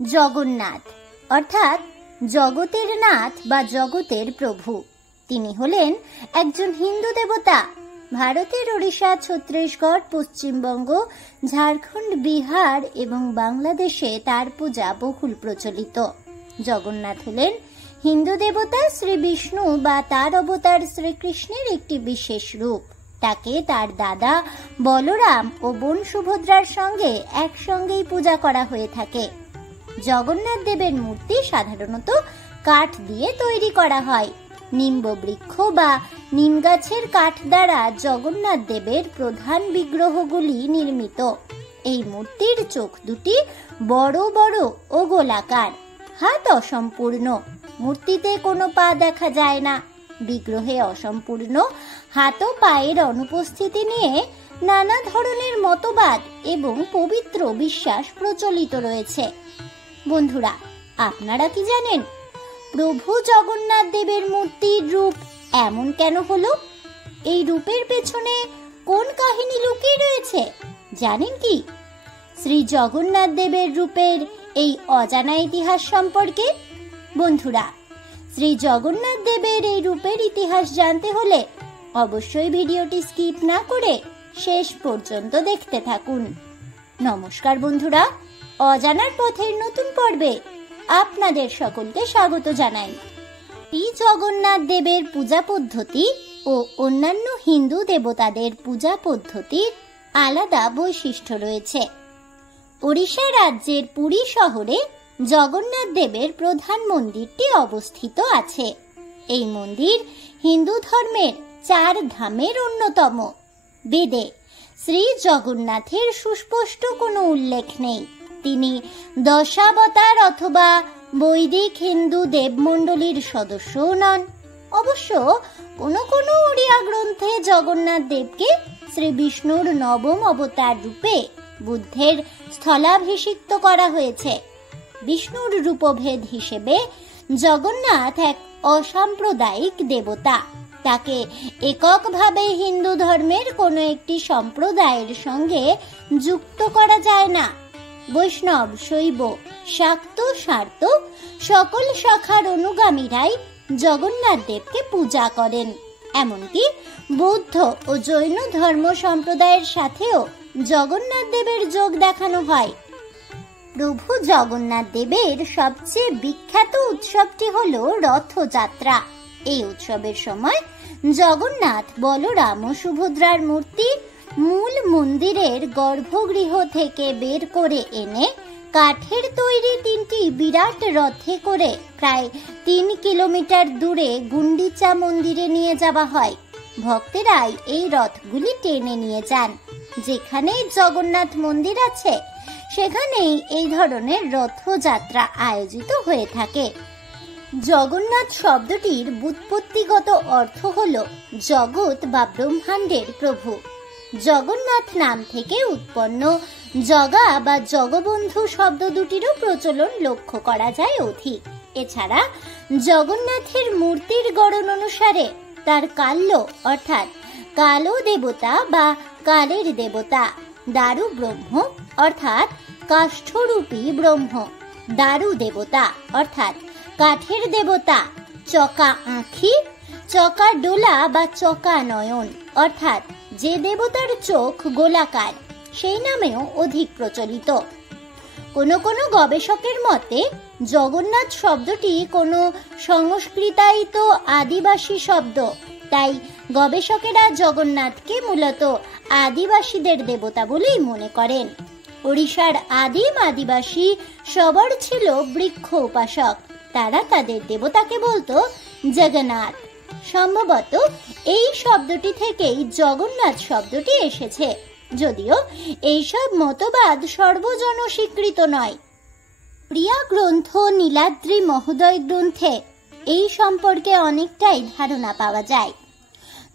জগন্নাথ অর্থাৎ জগতের নাথ বা জগতের প্রভু। তিনি হলেন একজন হিন্দু দেবতা। ভারতের ওড়িশা, ছত্তিশগড়, পশ্চিমবঙ্গ, ঝাড়খণ্ড, বিহার এবং বাংলাদেশে তার পূজা বহুল প্রচলিত। জগন্নাথ হলেন হিন্দু দেবতা শ্রী বিষ্ণু বা তার অবতার শ্রীকৃষ্ণের একটি বিশেষ রূপ। তাকে তার দাদা বলরাম ও বোন সুভদ্রার সঙ্গে একসঙ্গেই পূজা করা হয়ে থাকে। জগন্নাথ দেবের মূর্তি সাধারণত কাঠ দিয়ে তৈরি করা হয়। নিম্ব বৃক্ষ বা নিম গাছের কাঠ দ্বারা জগন্নাথ দেবের প্রধান বিগ্রহগুলি নির্মিত। এই মূর্তির চোখ দুটি বড় বড় ও গোলাকার, হাত অসম্পূর্ণ। মূর্তিতে কোনো পা দেখা যায় না। বিগ্রহে অসম্পূর্ণ হাত ও পায়ের অনুপস্থিতি নিয়ে নানা ধরনের মতবাদ এবং পবিত্র বিশ্বাস প্রচলিত রয়েছে। বন্ধুরা, আপনারা কি জানেন প্রভু জগন্নাথ দেবের মূর্তির রূপ এমন কেন হলো? এই রূপের পেছনে কোন কাহিনী লুকিয়ে রয়েছে জানেন কি? শ্রী জগন্নাথ দেবের রূপের এই অজানা ইতিহাস সম্পর্কে বন্ধুরা, শ্রী জগন্নাথ দেবের এই রূপের ইতিহাস জানতে হলে অবশ্যই ভিডিওটি স্কিপ না করে শেষ পর্যন্ত দেখতে থাকুন। নমস্কার বন্ধুরা, অজানার পথের নতুন পর্বে আপনাদের সকলকে স্বাগত জানাই। শ্রী জগন্নাথ দেবের পূজা পদ্ধতি ও অন্যান্য হিন্দু দেবতাদের পূজা পদ্ধতির আলাদা বৈশিষ্ট্য রয়েছে। ওড়িশা রাজ্যের পুরী শহরে জগন্নাথ দেবের প্রধান মন্দিরটি অবস্থিত আছে। এই মন্দির হিন্দু ধর্মের 4 ধামের অন্যতম। বেদে শ্রী জগন্নাথের সুস্পষ্ট কোনো উল্লেখ নেই। তিনি দশাবতার অথবা বৈদিক হিন্দু দেবমণ্ডলীর সদস্যও নন। অবশ্য কোনো কোনো ওড়িয়া গ্রন্থে জগন্নাথ দেবকে শ্রী বিষ্ণুর নবম অবতার রূপে বুদ্ধের স্থলাভিষিক্ত করা হয়েছে। বিষ্ণুর রূপভেদ হিসেবে জগন্নাথ এক অসাম্প্রদায়িক দেবতা। তাকে এককভাবে হিন্দু ধর্মের কোনো একটি সম্প্রদায়ের সঙ্গে যুক্ত করা যায় না। বৈষ্ণব, শৈব, শাক্ত, শাক্ত সকল শাখার অনুগামীরাই জগন্নাথ দেবকে পূজা করেন। এমনকি বৌদ্ধ ও জৈন ধর্ম সম্প্রদায়ের সাথেও জগন্নাথ দেবের যোগ দেখানো হয়। প্রভু জগন্নাথ দেবের সবচেয়ে বিখ্যাত উৎসবটি হলো রথযাত্রা। এই উৎসবের সময় জগন্নাথ, বলরাম ও সুভদ্রার মূর্তি মূল মন্দিরের গর্ভগৃহ থেকে বের করে এনে কাঠের তৈরি 3টি বিরাট রথে করে প্রায় 3 কিলোমিটার দূরে গুন্ডিচা মন্দিরে নিয়ে যাওয়া হয়। ভক্তেরাই এই রথগুলি টেনে নিয়ে যান। যেখানেই জগন্নাথ মন্দির আছে সেখানেই এই ধরনের রথযাত্রা আয়োজিত হয়ে থাকে। জগন্নাথ শব্দটির ব্যুৎপত্তিগত অর্থ হল জগৎ বা ব্রহ্মাণ্ডের প্রভু। জগন্নাথ নাম থেকে উৎপন্ন জগা বা জগবন্ধু শব্দ দুটিরও প্রচলন লক্ষ্য করা যায় অধিক। এছাড়া জগন্নাথের মূর্তির গড়ন অনুসারে তার কাল্য অর্থাৎ কালো দেবতা বা কালের দেবতা, দারু ব্রহ্ম অর্থাৎ কাষ্ঠরূপী ব্রহ্ম, দারু দেবতা অর্থাৎ কাঠের দেবতা, চকা আঁখি, চকা ডোলা বা চকা নয়ন অর্থাৎ যে দেবতার চোখ গোলাকার, সেই নামেও অধিক প্রচলিত। কোনো কোনো গবেষকের মতে জগন্নাথ শব্দটি কোনো সংস্কৃতায়িত আদিবাসী শব্দ। তাই গবেষকেরা জগন্নাথকে মূলত আদিবাসীদের দেবতা বলেই মনে করেন। ওড়িশার আদিম আদিবাসী সবার ছিল বৃক্ষ উপাসক। তারা তাদের দেবতাকে বলতো জগন্নাথ। সম্ভবত এই শব্দটি থেকেই জগন্নাথ শব্দটি এসেছে, যদিও এইসব মতবাদ সর্বজন স্বীকৃত নয়। প্রিয়া গ্রন্থ নীলাদ্রি মহোদয় গ্রন্থে এই সম্পর্কে অনেকটাই ধারণা পাওয়া যায়।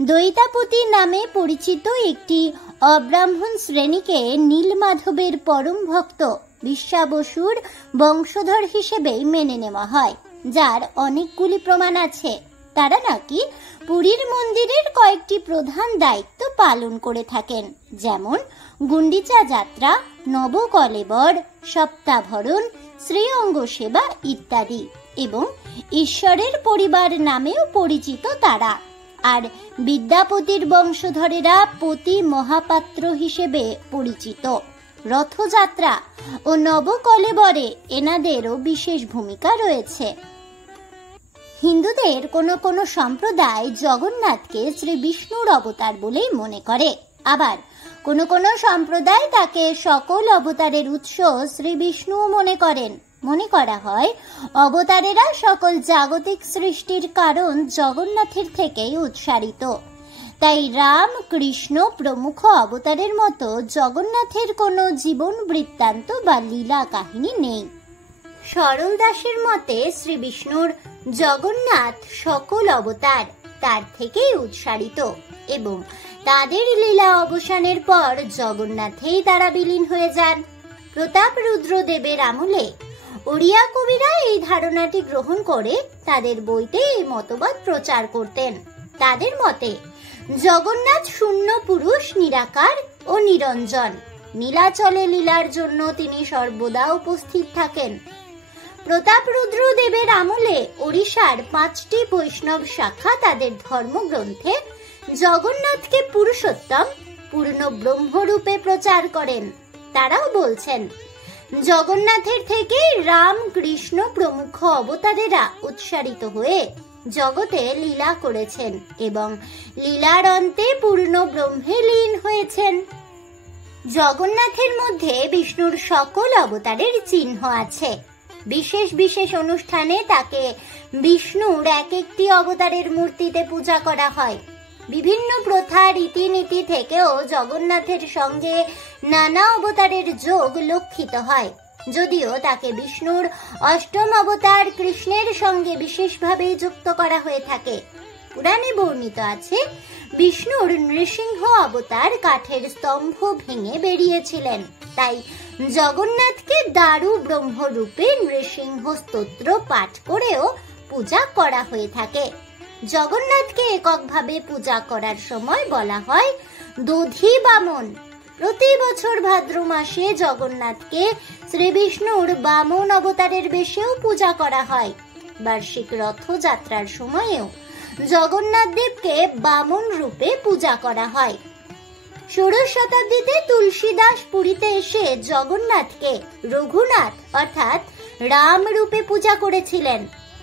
দৈতাপতি নামে পরিচিত একটি অব্রাহ্মণ শ্রেণীকে নীলমাধবের পরম ভক্ত বিশ্বা বসুর বংশধর হিসেবেই মেনে নেওয়া হয়, যার অনেকগুলি প্রমাণ আছে। তারা নাকি পুরীর মন্দিরের কয়েকটি প্রধান দায়িত্ব পালন করে থাকেন, যেমন গুন্ডিচা যাত্রা, নবকলেবর, সপ্তাভরণ, শ্রীঅঙ্গ সেবা ইত্যাদি, এবং ঈশ্বরের পরিবার নামেও পরিচিত তারা। আর বিদ্যাপতির বংশধরেরা পতি মহাপাত্র হিসেবে পরিচিত। রথযাত্রা ও নবকলেবরে এনাদেরও বিশেষ ভূমিকা রয়েছে। হিন্দুদের কোনো সম্প্রদায় জগন্নাথকে শ্রী বিষ্ণুর অবতার বলেই মনে করে, আবার কোনো সম্প্রদায় তাকে সকল অবতারের উৎস শ্রী বিষ্ণুও মনে করেন। মনে করা হয় অবতারেরা সকল জাগতিক সৃষ্টির কারণ জগন্নাথের থেকেই উৎসারিত। তাই রাম, কৃষ্ণ প্রমুখ অবতারের মতো জগন্নাথের কোনো জীবন বৃত্তান্ত বা লীলা কাহিনী নেই। সরল দাসের মতে শ্রী বিষ্ণুর জগন্নাথ সকল অবতার তার থেকেই উৎসারিত, এবং তাদের লীলা অবসানের পর জগন্নাথেই তারা বিলীন হয়ে যান। প্রতাপ রুদ্র দেবের আমলে ওড়িয়া কবিরা এই ধারণাটি গ্রহণ করে তাদের বইতে এই মতবাদ প্রচার করতেন। তাদের মতে জগন্নাথ শূন্য পুরুষ, নিরাকার ও নিরঞ্জন। নীলাচলে লীলার জন্য তিনি সর্বদা উপস্থিত থাকেন। প্রতাপ রুদ্র দেবের আমলে ওড়িশার 5টি বৈষ্ণব শাখা তাদের ধর্মগ্রন্থে জগন্নাথকে পুরুষোত্তম, পূর্ণ ব্রহ্মরূপে প্রচার করেন। তারাও বলছেন জগন্নাথের থেকে রাম, কৃষ্ণ প্রমুখ অবতারেরা উৎসারিত হয়ে জগতে লীলা করেছেন এবং লীলার অন্তে পূর্ণ ব্রহ্মে লীন হয়েছেন। জগন্নাথের মধ্যে বিষ্ণুর সকল অবতারের চিহ্ন আছে। বিশেষ বিশেষ অনুষ্ঠানে তাকে বিষ্ণুর এক একটি অবতারের মূর্তিতে পূজা করা হয়। বিভিন্ন প্রথা, রীতিনীতি থেকেও জগন্নাথের সঙ্গে নানা অবতারের যোগ লক্ষিত হয়, যদিও তাকে বিষ্ণুর অষ্টম অবতার কৃষ্ণের সঙ্গে বিশেষভাবে যুক্ত করা হয়ে থাকে। পুরাণে বর্ণিত আছে বিষ্ণুর নৃসিংহ অবতার কাঠের স্তম্ভ ভেঙে বেরিয়েছিলেন, তাই জগন্নাথকে দারু ব্রহ্মরূপে নৃসিংহ স্তোত্র পাঠ করেও পূজা করা হয়ে থাকে। জগন্নাথকে এককভাবে পূজা করার সময় বলা হয় দধি বামন। প্রতি বছর ভাদ্র মাসে জগন্নাথকে শ্রী বিষ্ণুর বামন অবতারের বেশেও পূজা করা হয়। বার্ষিক রথযাত্রার সময়েও জগন্নাথ দেবকে বামন রূপে পূজা করা হয়। ষোড়শ শতাব্দীতে তুলসীদাস পুরীতে এসে জগন্নাথকে রঘুনাথ অর্থাৎ রাম রূপে পূজা করেছিলেন।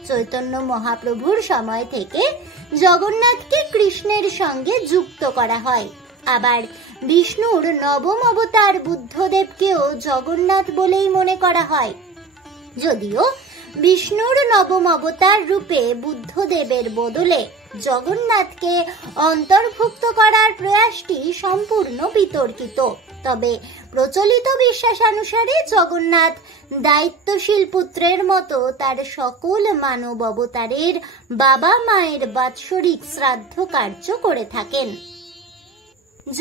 চৈতন্য মহাপ্রভুর সময় থেকে জগন্নাথকে কৃষ্ণের সঙ্গে যুক্ত করা হয়। আবার বিষ্ণুর নবম অবতার বুদ্ধদেবকেও জগন্নাথ বলেই মনে করা হয়, যদিও বিষ্ণুর নবম অবতার রূপে বুদ্ধদেবের বদলে জগন্নাথকে অন্তর্ভুক্ত করার প্রয়াসটি সম্পূর্ণ বিতর্কিত। তবে প্রচলিত বিশ্বাসানুসারে জগন্নাথ দায়িত্বশীল পুত্রের মতো তার সকল মানব অবতারের বাবা মায়ের বাৎসরিক শ্রাদ্ধ কার্য করে থাকেন।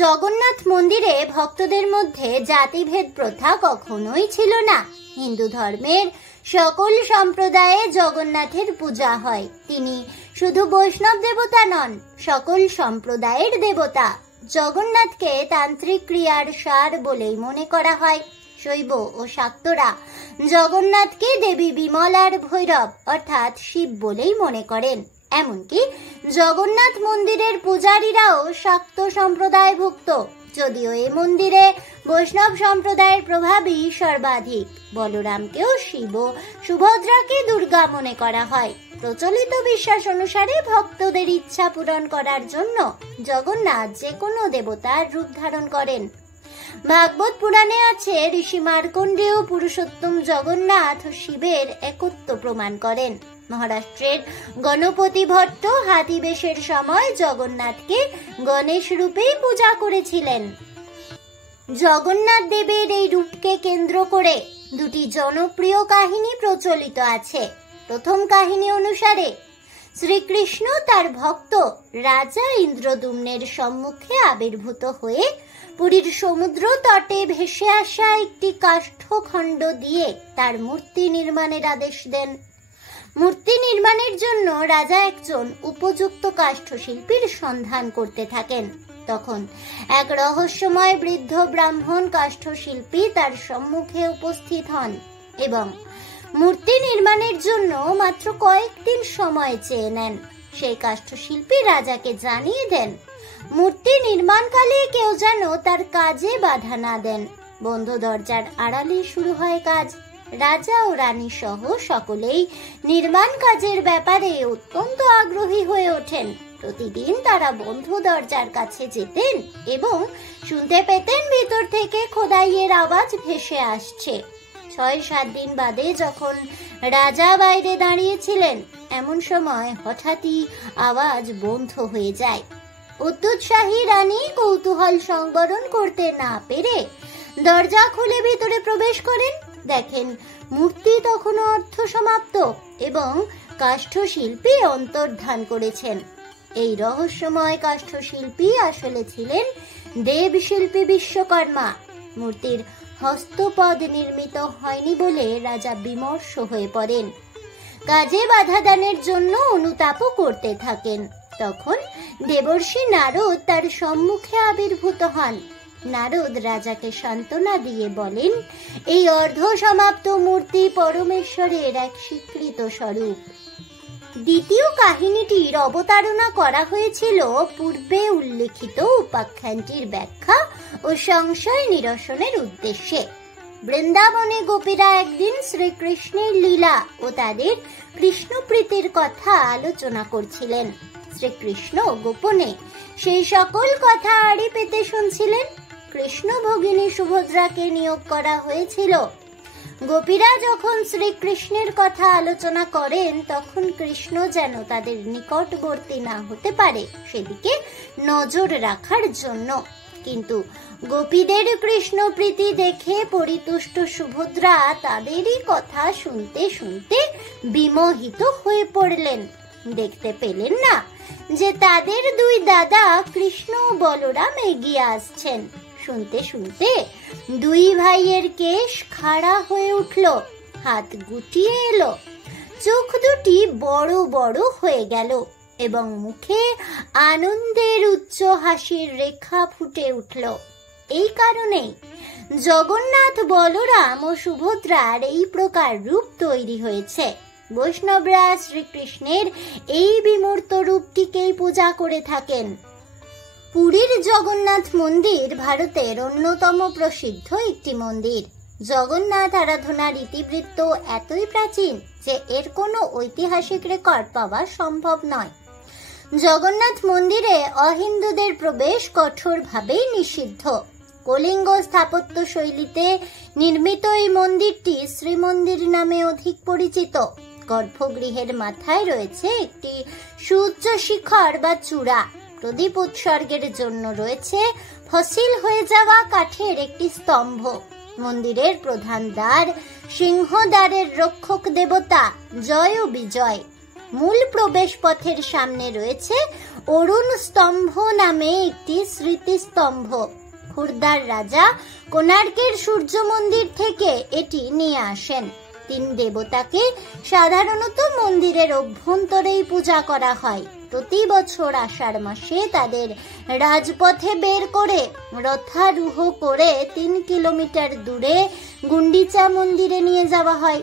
জগন্নাথ মন্দিরে ভক্তদের মধ্যে জাতিভেদ প্রথা কখনোই ছিল না। হিন্দু ধর্মের সকল সম্প্রদায়ে জগন্নাথের পূজা হয়। তিনি শুধু বৈষ্ণব দেবতা নন, সকল সম্প্রদায়ের দেবতা। জগন্নাথকে তান্ত্রিক ক্রিয়ার সার বলেই মনে করা হয়। শৈব ও শাক্তরা জগন্নাথকে দেবী বিমলার ভৈরব অর্থাৎ শিব বলেই মনে করেন। এমনকি জগন্নাথ মন্দিরের পূজারীরাও শাক্ত সম্প্রদায়ভুক্ত, যদিও এই মন্দিরে বৈষ্ণব সম্প্রদায়ের প্রভাবই সর্বাধিক। বলরামকেও শিব, সুভদ্রাকে দুর্গা মনে করা হয়। প্রচলিত বিশ্বাস অনুসারে ভক্তদের ইচ্ছা পূরণ করার জন্য জগন্নাথ যে কোনো দেবতার রূপ ধারণ করেন। ভাগবত পুরাণে আছে ঋষি মার্কণ্ডেয় পুরুষোত্তম জগন্নাথ ও শিবের একত্ব প্রমাণ করেন। মহারাষ্ট্রের গণপতি ভট্ট হাতি বেশের সময় জগন্নাথকে গণেশ রূপেই পূজা করেছিলেন। জগন্নাথ দেবের এই রূপকে কেন্দ্র করে দুটি জনপ্রিয় কাহিনী প্রচলিত আছে। প্রথম কাহিনী অনুসারে শ্রীকৃষ্ণ তার ভক্ত রাজা ইন্দ্রদ্যুম্নের সম্মুখে আবির্ভূত হয়ে পুরীর সমুদ্র তটে ভেসে আসা একটি কাষ্ঠখণ্ড দিয়ে তার মূর্তি নির্মাণের আদেশ দেন। মূর্তি নির্মাণের জন্য রাজা একজন উপযুক্ত কাষ্ঠশিল্পীর সন্ধান করতে থাকেন। তখন এক রহস্যময় বৃদ্ধ ব্রাহ্মণ কাষ্ঠশিল্পী তার সম্মুখে উপস্থিত হন এবং মূর্তি নির্মাণের জন্য মাত্র কয়েকদিন সময় চেয়ে নেন। সেই কাষ্ঠশিল্পী রাজাকে জানিয়ে দেন মূর্তি নির্মাণকালে কেউ যেন তার কাজে বাধা না দেন। বন্ধ দরজার আড়ালে শুরু হয় কাজ। রাজা ও রানী সহ সকলেই নির্মাণ কাজের ব্যাপারে অত্যন্ত আগ্রহী হয়ে ওঠেন। প্রতিদিন তারা বন্ধ দরজার কাছে যেতেন এবং শুনতে পেতেন ভিতর থেকে খোদাইয়ের আওয়াজ ভেসে আসছে। 6-7 দিন বাদে যখন রাজা বাইরে দাঁড়িয়েছিলেন, এমন সময় হঠাৎই আওয়াজ বন্ধ হয়ে যায়। উৎসাহী রানী কৌতূহল সংবরণ করতে না পেরে দরজা খুলে ভিতরে প্রবেশ করেন। দেখেন মূর্তি তখনও অর্ধসমাপ্ত এবং কাষ্ঠশিল্পী অন্তর্ধান করেছেন। এই রহস্যময় কাষ্ঠশিল্পী আসলে ছিলেন দেবশিল্পী বিশ্বকর্মা। মূর্তির হস্তপদ নির্মিত হয়নি বলে রাজা বিমর্ষ হয়ে পড়েন। কাজে বাধা দানের জন্য অনুতাপও করতে থাকেন। তখন দেবর্ষি নারদ তার সম্মুখে আবির্ভূত হন। নারদ রাজাকে সান্ত্বনা দিয়ে বলেন, এই অর্ধ সমাপ্ত মূর্তি পরমেশ্বরের এক স্বীকৃত স্বরূপ। দ্বিতীয় কাহিনীটির অবতারণা করা হয়েছিল পূর্বে উল্লেখিত উপাখ্যানটির ব্যাখ্যা ও সংশয় নিরসনের উদ্দেশ্যে। বৃন্দাবনে গোপীরা একদিন শ্রীকৃষ্ণের লীলা ও তাদের কৃষ্ণপ্রীতির কথা আলোচনা করছিলেন। শ্রীকৃষ্ণ গোপনে সেই সকল কথা আড়ি পেতে শুনছিলেন। কৃষ্ণ ভগিনী সুভদ্রাকে নিয়োগ করা হয়েছিল। গোপীরা যখন শ্রীকৃষ্ণের কথা আলোচনা করেন তখন কৃষ্ণ যেন তাদের নিকটবর্তী না হতে পারে সেদিকে নজর রাখার জন্য। কিন্তু গোপীদের কৃষ্ণ প্রীতি দেখে পরিতুষ্ট সুভদ্রা তাদেরই কথা শুনতে শুনতে বিমোহিত হয়ে পড়লেন। দেখতে পেলেন না যে তাদের দুই দাদা কৃষ্ণ ও বলরাম এগিয়ে আসছেন। শুনতে শুনতে দুই ভাইয়ের কেশ খাড়া হয়ে উঠল, হাত গুটিয়ে এলো, চোখ দুটি বড় বড় হয়ে গেল এবং মুখে আনন্দের উচ্চ হাসির রেখা ফুটে উঠল। এই কারণেই জগন্নাথ, বলরাম ও সুভদ্রার এই প্রকার রূপ তৈরি হয়েছে। বৈষ্ণবরা শ্রীকৃষ্ণের এই বিমূর্ত রূপটিকেই পূজা করে থাকেন। পুরীর জগন্নাথ মন্দির ভারতের অন্যতম প্রসিদ্ধ একটি মন্দির। জগন্নাথ আরাধনার ইতিবৃত্ত এতই প্রাচীন যে এর কোনো ঐতিহাসিক রেকর্ড পাওয়া সম্ভব নয়। জগন্নাথ মন্দিরে অহিন্দুদের প্রবেশ কঠোরভাবেই নিষিদ্ধ। কলিঙ্গ স্থাপত্য শৈলীতে নির্মিত এই মন্দিরটি শ্রীমন্দির নামে অধিক পরিচিত। গর্ভগৃহের মাথায় রয়েছে একটি সুউচ্চ শিখর বা চূড়া। প্রদীপ উৎসর্গের জন্য রয়েছে ফসিল হয়ে যাওয়া কাঠের একটি স্তম্ভ। মন্দিরের প্রধান দ্বার সিংহদ্বারের রক্ষক দেবতা জয় ও বিজয়। মূল প্রবেশ পথের সামনে রয়েছে অরুণ স্তম্ভ নামে একটি স্মৃতিস্তম্ভ। খুরদার রাজা কোণার্কের সূর্য মন্দির থেকে এটি নিয়ে আসেন। 3 দেবতাকে সাধারণত মন্দিরের অভ্যন্তরেই পূজা করা হয়। প্রতি বছর আষাঢ় মাসে তাদের রাজপথে বের করে রথারূঢ় করে 3 কিলোমিটার দূরে গুন্ডিচা মন্দিরে নিয়ে যাওয়া হয়।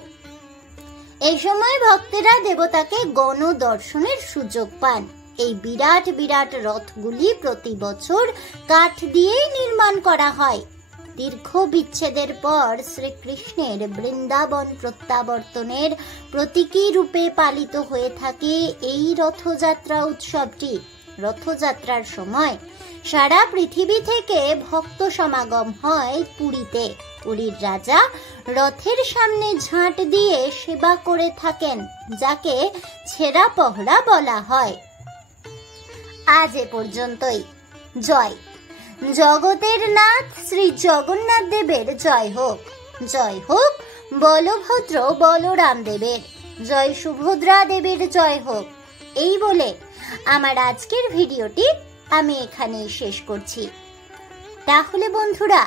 এই সময় ভক্তেরা দেবতাকে গণদর্শনের সুযোগ পান। এই বিরাট বিরাট রথগুলি প্রতি বছর কাঠ দিয়েই নির্মাণ করা হয়। দীর্ঘ বিচ্ছেদের পর শ্রীকৃষ্ণের বৃন্দাবন প্রত্যাবর্তনের প্রতীকী রূপে পালিত হয়ে থাকে এই রথযাত্রা উৎসবটি। রথযাত্রার সময় সারা পৃথিবী থেকে ভক্ত সমাগম হয় পুরীতে। পুরীর রাজা রথের সামনে ঝাঁট দিয়ে সেবা করে থাকেন, যাকে ছেঁড়া পহরা বলা হয়। আজ এ পর্যন্তই। জয় জগতের নাথ শ্রী জগন্নাথ দেবের জয় হোক। জয় হোক বলভদ্র বলরাম দেবের। জয় সুভদ্রা দেবীর জয় হোক। এই বলে আমার আজকের ভিডিওটি আমি এখানেই শেষ করছি। তাহলে বন্ধুরা,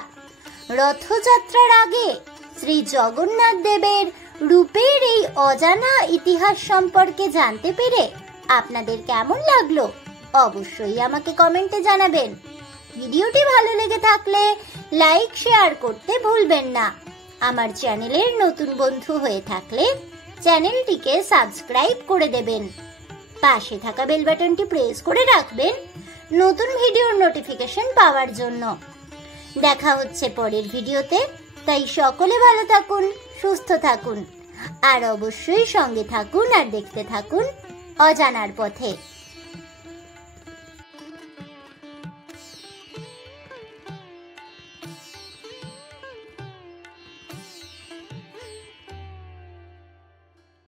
রথযাত্রার আগে শ্রী জগন্নাথ দেবের রূপের এই অজানা ইতিহাস সম্পর্কে জানতে পেরে আপনাদের কেমন লাগলো অবশ্যই আমাকে কমেন্টে জানাবেন। ভিডিওটি ভালো লেগে থাকলে লাইক শেয়ার করতে ভুলবেন না। আমার চ্যানেলের নতুন বন্ধু হয়ে থাকলে চ্যানেলটিকে সাবস্ক্রাইব করে দেবেন। পাশে থাকা বেল বাটনটি প্রেস করে রাখবেন নতুন ভিডিওর নোটিফিকেশন পাওয়ার জন্য। দেখা হচ্ছে পরের ভিডিওতে, তাই সকলে ভালো থাকুন, সুস্থ থাকুন আর অবশ্যই সঙ্গে থাকুন আর দেখতে থাকুন অজানার পথে।